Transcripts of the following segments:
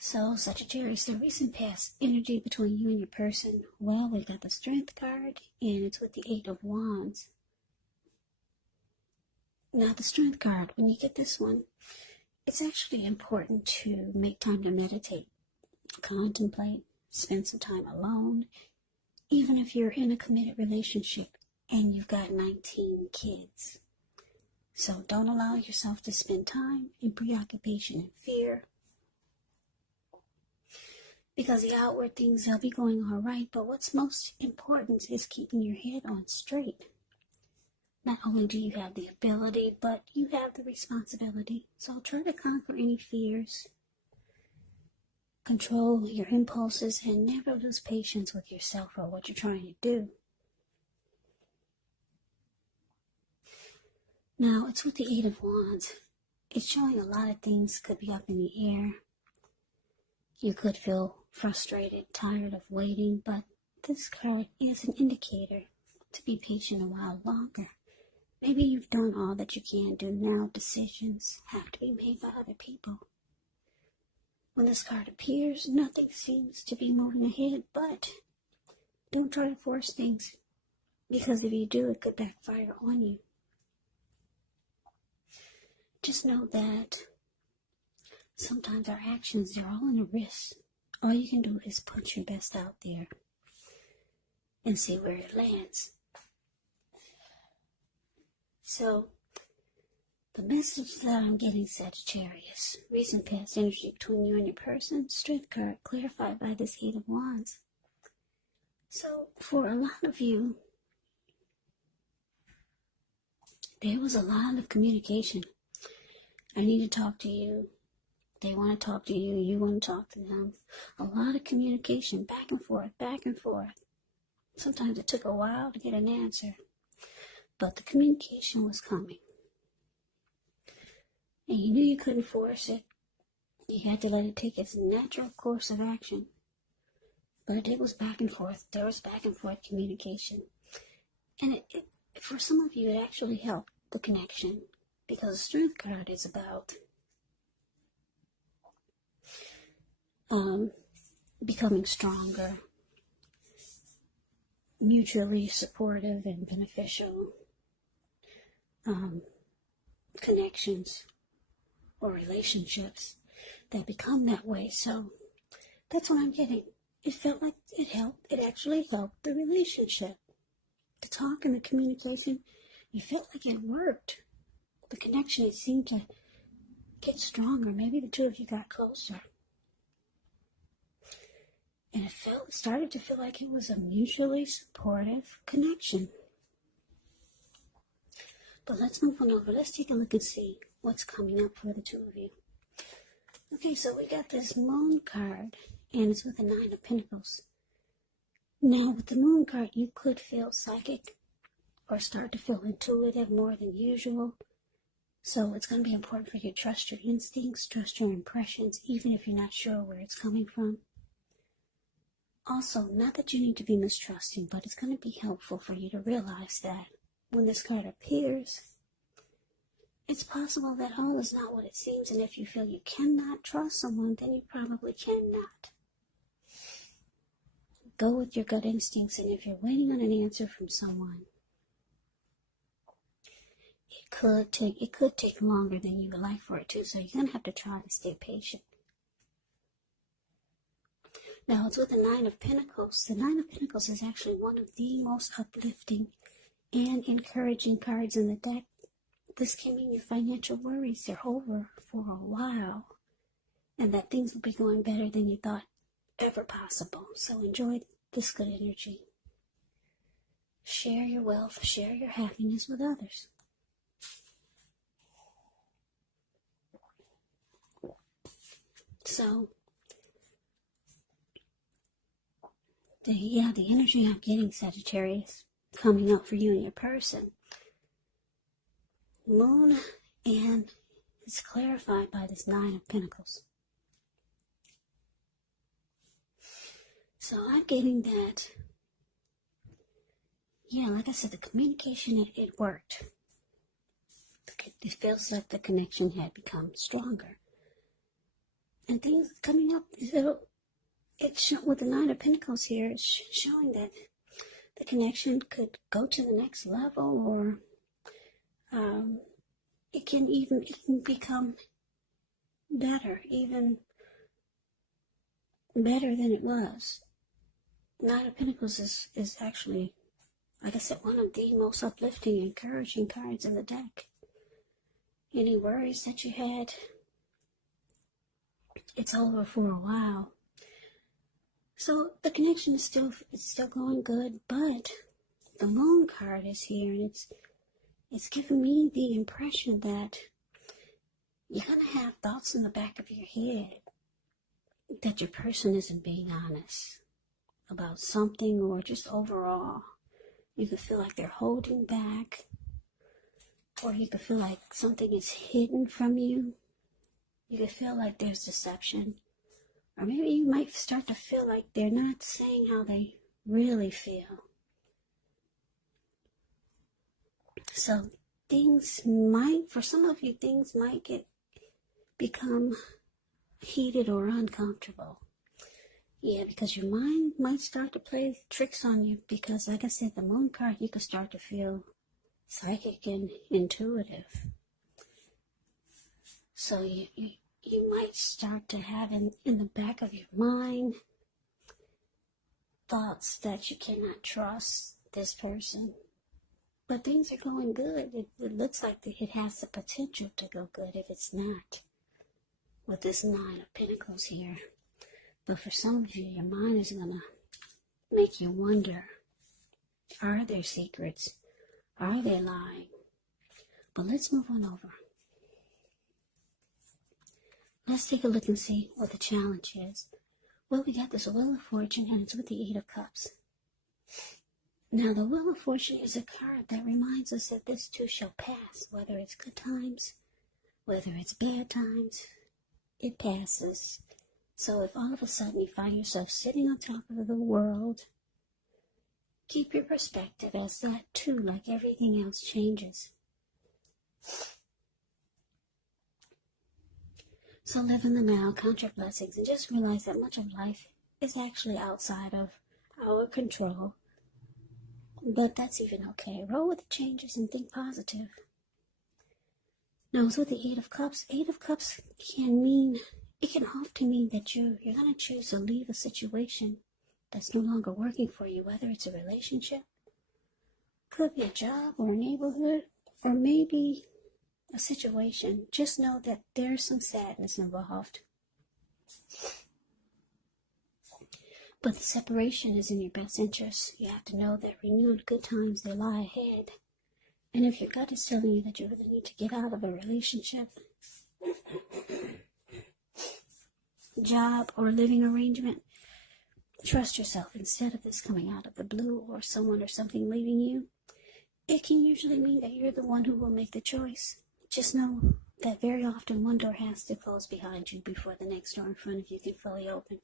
So, Sagittarius, the recent past energy between you and your person, well, we've got the Strength card, and it's with the Eight of Wands. Now, the Strength card, when you get this one, it's actually important to make time to meditate, contemplate, spend some time alone, even if you're in a committed relationship and you've got 19 kids. So, don't allow yourself to spend time in preoccupation and fear. Because the outward things, they'll be going all right, but what's most important is keeping your head on straight. Not only do you have the ability, but you have the responsibility. So try to conquer any fears, control your impulses, and never lose patience with yourself or what you're trying to do. Now, it's with the Eight of Wands. It's showing a lot of things could be up in the air. You could feel frustrated, tired of waiting, but this card is an indicator to be patient a while longer. Maybe you've done all that you can do. Now decisions have to be made by other people. When this card appears, nothing seems to be moving ahead, but don't try to force things, because if you do, it could backfire on you. Just know that sometimes our actions, they're all in a risk. All you can do is put your best out there and see where it lands. So, the message that I'm getting, Sagittarius, recent past energy between you and your person, Strength card, clarified by this Eight of Wands. So, for a lot of you, there was a lot of communication. I need to talk to you. They want to talk to you. You want to talk to them. A lot of communication, back and forth, back and forth. Sometimes it took a while to get an answer, but the communication was coming. And you knew you couldn't force it. You had to let it take its natural course of action. But it was back and forth. There was back and forth communication. And for some of you, it actually helped the connection, because the Strength card is about becoming stronger, mutually supportive and beneficial connections or relationships that become that way. So that's what I'm getting. It felt like it helped. It actually helped the relationship. The talk and the communication, you felt like it worked. The connection, it seemed to get stronger. Maybe the two of you got closer. And it started to feel like it was a mutually supportive connection. But let's move on over. Let's take a look and see what's coming up for the two of you. Okay, so we got this Moon card, and it's with the Nine of Pentacles. Now, with the Moon card, you could feel psychic or start to feel intuitive more than usual. So it's going to be important for you to trust your instincts, trust your impressions, even if you're not sure where it's coming from. Also, not that you need to be mistrusting, but it's going to be helpful for you to realize that when this card appears, it's possible that all is not what it seems, and if you feel you cannot trust someone, then you probably cannot. Go with your gut instincts, and if you're waiting on an answer from someone, it could take longer than you would like for it to, so you're going to have to try to stay patient. Now, it's with the Nine of Pentacles. The Nine of Pentacles is actually one of the most uplifting and encouraging cards in the deck. This can mean your financial worries, they're over for a while, and that things will be going better than you thought ever possible. So enjoy this good energy. Share your wealth, share your happiness with others. So, the energy I'm getting, Sagittarius, coming up for you and your person. Moon, and it's clarified by this Nine of Pentacles. So I'm getting that, like I said, the communication, it worked. It feels like the connection had become stronger. And things coming up, it's with the Nine of Pentacles here, it's showing that the connection could go to the next level, or it can become better, even better than it was. Nine of Pentacles is actually, like I said, one of the most uplifting, encouraging cards in the deck. Any worries that you had, it's over for a while. So the connection is still going good, but the Moon card is here, and it's giving me the impression that you're going to have thoughts in the back of your head that your person isn't being honest about something, or just overall. You could feel like they're holding back, or you could feel like something is hidden from you. You could feel like there's deception. Or maybe you might start to feel like they're not saying how they really feel. So for some of you, things might become heated or uncomfortable. Yeah, because your mind might start to play tricks on you, because like I said, the Moon card, you could start to feel psychic and intuitive. So you might start to have in the back of your mind thoughts that you cannot trust this person. But things are going good. It looks like it has the potential to go good if it's not, with this Nine of Pentacles here. But for some of you, your mind is going to make you wonder, are there secrets? Are they lying? But let's move on over. Let's take a look and see what the challenge is. Well, we got this Wheel of Fortune, and it's with the Eight of Cups. Now, the Wheel of Fortune is a card that reminds us that this too shall pass. Whether it's good times, whether it's bad times, it passes. So if all of a sudden you find yourself sitting on top of the world, keep your perspective, as that too, like everything else, changes. So live in the now, count your blessings, and just realize that much of life is actually outside of our control. But that's even okay. Roll with the changes and think positive. Now, with the Eight of Cups can often mean that you're going to choose to leave a situation that's no longer working for you, whether it's a relationship, could be a job or a neighborhood, or maybe a situation. Just know that there's some sadness involved. But the separation is in your best interest. You have to know that renewed good times, they lie ahead. And if your gut is telling you that you really need to get out of a relationship, job, or living arrangement, trust yourself. Instead of this coming out of the blue, or someone or something leaving you, it can usually mean that you're the one who will make the choice. Just know that very often one door has to close behind you before the next door in front of you can fully open.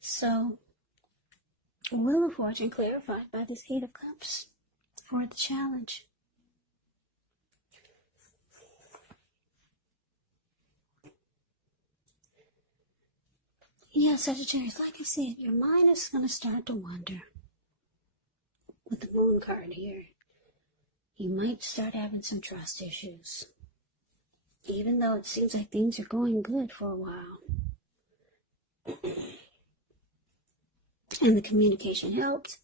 So, Wheel of Fortune clarified by this Eight of Cups for the challenge. Yeah, Sagittarius, like I said, your mind is going to start to wander. With the Moon card here, you might start having some trust issues. Even though it seems like things are going good for a while. And the communication helps.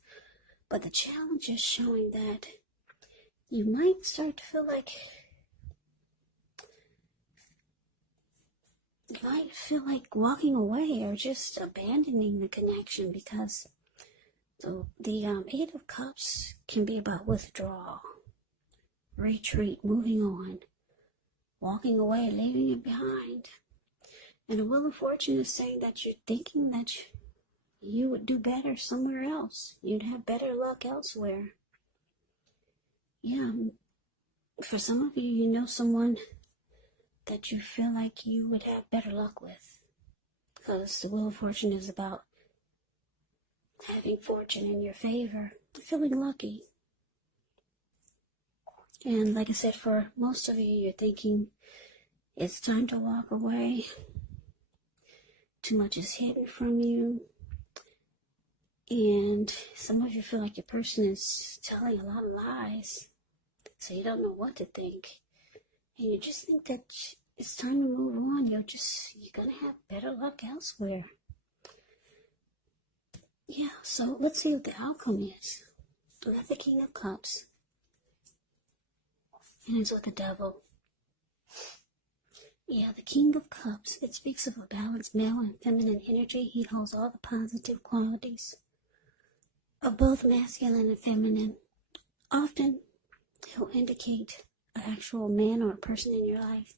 But the challenge is showing that you might start to feel like walking away, or just abandoning the connection, because the Eight of Cups can be about withdrawal, retreat, moving on, walking away, leaving it behind. And the Wheel of Fortune is saying that you're thinking that you would do better somewhere else. You'd have better luck elsewhere. Yeah, for some of you, you know someone that you feel like you would have better luck with. Because the Wheel of Fortune is about having fortune in your favor, feeling lucky. And like I said, for most of you, you're thinking it's time to walk away. Too much is hidden from you. And some of you feel like your person is telling a lot of lies. So you don't know what to think. And you just think that it's time to move on. You're going to have better luck elsewhere. Yeah, so let's see what the outcome is. We have the King of Cups. And it's with the Devil. Yeah, the King of Cups. It speaks of a balanced male and feminine energy. He holds all the positive qualities of both masculine and feminine. Often, he'll indicate an actual man or a person in your life.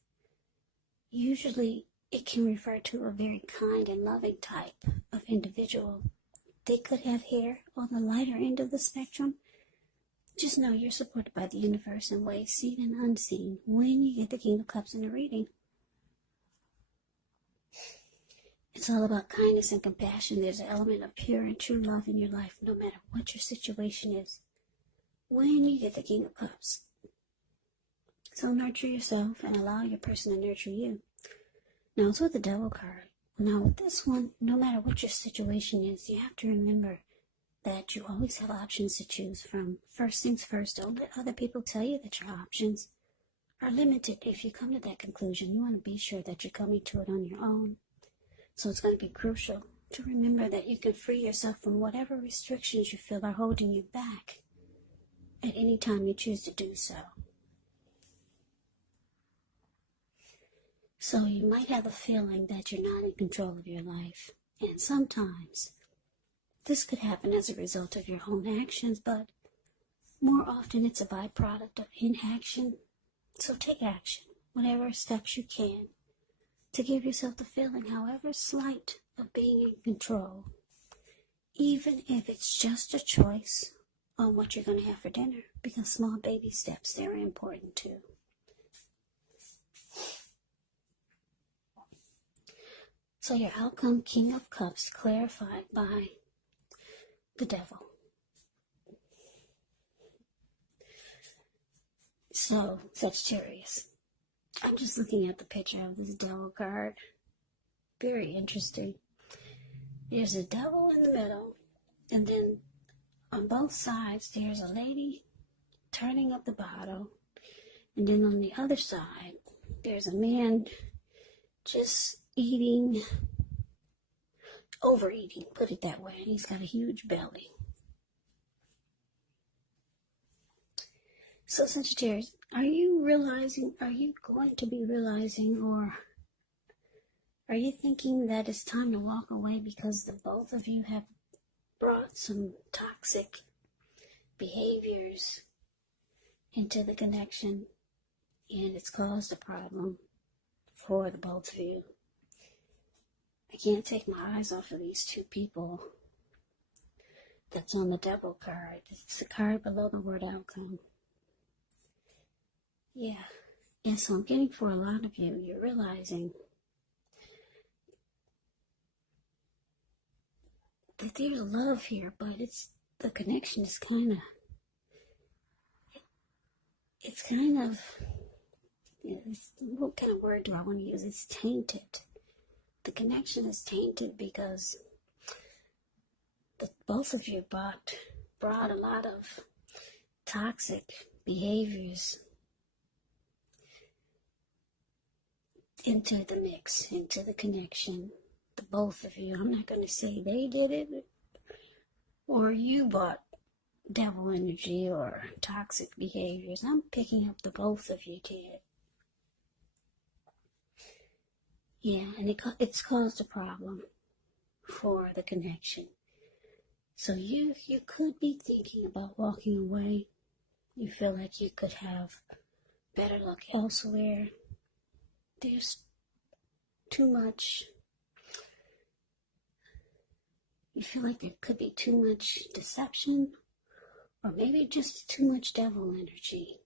Usually, it can refer to a very kind and loving type of individual. They could have hair on the lighter end of the spectrum. Just know you're supported by the universe in ways seen and unseen when you get the King of Cups in a reading. It's all about kindness and compassion. There's an element of pure and true love in your life, no matter what your situation is, when you get the King of Cups. So nurture yourself and allow your person to nurture you. Now, it's with the Devil card. Now, with this one, no matter what your situation is, you have to remember that you always have options to choose from. First things first, don't let other people tell you that your options are limited. If you come to that conclusion, you want to be sure that you're coming to it on your own. So it's going to be crucial to remember that you can free yourself from whatever restrictions you feel are holding you back at any time you choose to do so. So you might have a feeling that you're not in control of your life. And sometimes this could happen as a result of your own actions, but more often it's a byproduct of inaction. So take action, whatever steps you can, to give yourself the feeling, however slight, of being in control. Even if it's just a choice on what you're going to have for dinner, because small baby steps, they're important too. So your outcome, King of Cups, clarified by the Devil. So, Sagittarius, I'm just looking at the picture of this Devil card. Very interesting. There's a devil in the middle, and then on both sides there's a lady turning up the bottle, and then on the other side there's a man just overeating, put it that way, and he's got a huge belly. So Sagittarius, are you going to be realizing, or are you thinking that it's time to walk away because the both of you have brought some toxic behaviors into the connection, and it's caused a problem for the both of you? I can't take my eyes off of these two people that's on the Devil card. It's the card below the word outcome. Yeah. And so I'm getting, for a lot of you, you're realizing that there's love here, but the connection is what kind of word do I want to use? It's tainted. The connection is tainted because both of you brought a lot of toxic behaviors into the mix, into the connection. The both of you. I'm not going to say they did it or you brought devil energy or toxic behaviors. I'm picking up the both of you did. Yeah, and it's caused a problem for the connection. So you could be thinking about walking away. You feel like you could have better luck elsewhere. There's too much. You feel like there could be too much deception, or maybe just too much devil energy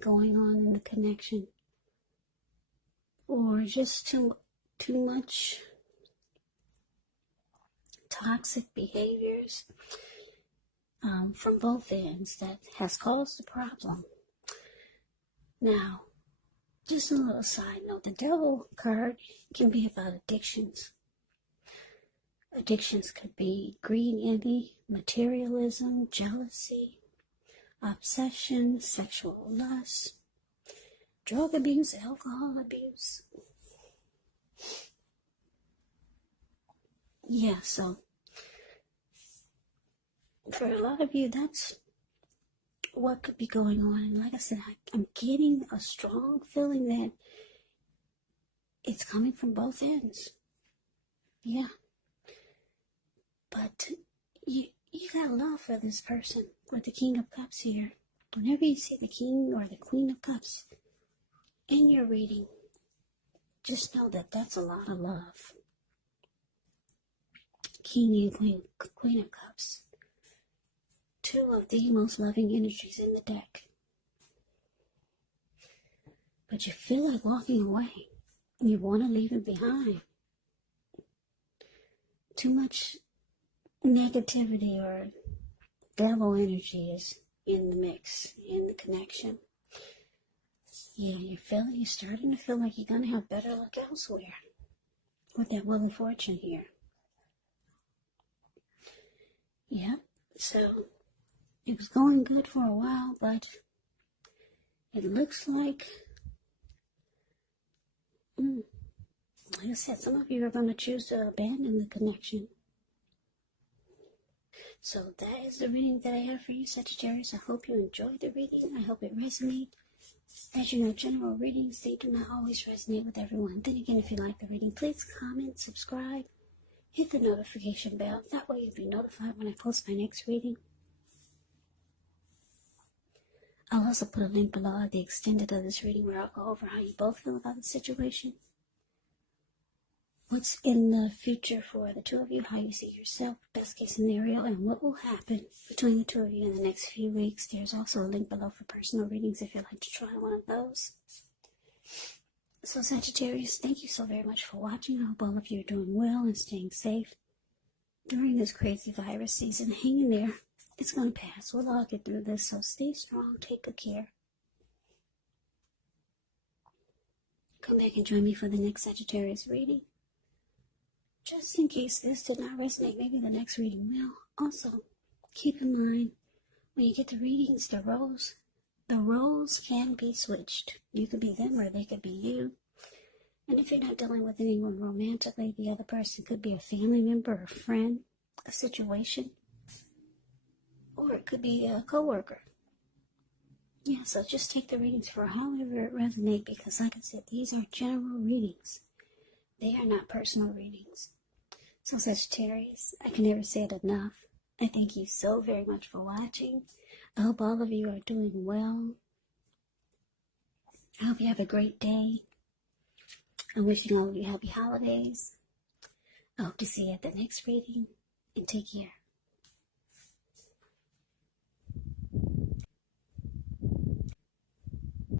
going on in the connection, or just too much toxic behaviors from both ends that has caused the problem. Now, just a little side note, the Devil card can be about addictions. Addictions could be greed, envy, materialism, jealousy, obsession, sexual lust, drug abuse, alcohol abuse. Yeah, so for a lot of you, that's what could be going on. And like I said, I'm getting a strong feeling that it's coming from both ends. Yeah. But you got love for this person with the King of Cups here. Whenever you see the King or the Queen of Cups in your reading, just know that that's a lot of love. King and Queen of Cups. Two of the most loving energies in the deck. But you feel like walking away. You want to leave it behind. Too much negativity or devil energy is in the mix, in the connection. Yeah, you're starting to feel like you're going to have better luck elsewhere with that Wheel of Fortune here. Yeah, so it was going good for a while, but it looks like, like I said, some of you are going to choose to abandon the connection. So that is the reading that I have for you, Sagittarius. I hope you enjoyed the reading. I hope it resonated. As you know, general readings, they do not always resonate with everyone. Then again, if you like the reading, please comment, subscribe, hit the notification bell. That way you'll be notified when I post my next reading. I'll also put a link below at the extended of this reading where I'll go over how you both feel about the situation. What's in the future for the two of you, how you see yourself, best case scenario, and what will happen between the two of you in the next few weeks. There's also a link below for personal readings if you'd like to try one of those. So Sagittarius, thank you so very much for watching. I hope all of you are doing well and staying safe during this crazy virus season. Hang in there. It's going to pass. We'll all get through this, so stay strong. Take good care. Come back and join me for the next Sagittarius reading. Just in case this did not resonate, maybe the next reading will. Also, keep in mind, when you get the readings, the roles can be switched. You could be them or they could be you. And if you're not dealing with anyone romantically, the other person could be a family member, a friend, a situation, or it could be a coworker. Yeah, so just take the readings for however it resonates, because like I said, these are general readings. They are not personal readings. So Sagittarius, I can never say it enough. I thank you so very much for watching. I hope all of you are doing well. I hope you have a great day. I'm wishing all of you happy holidays. I hope to see you at the next reading, and take care.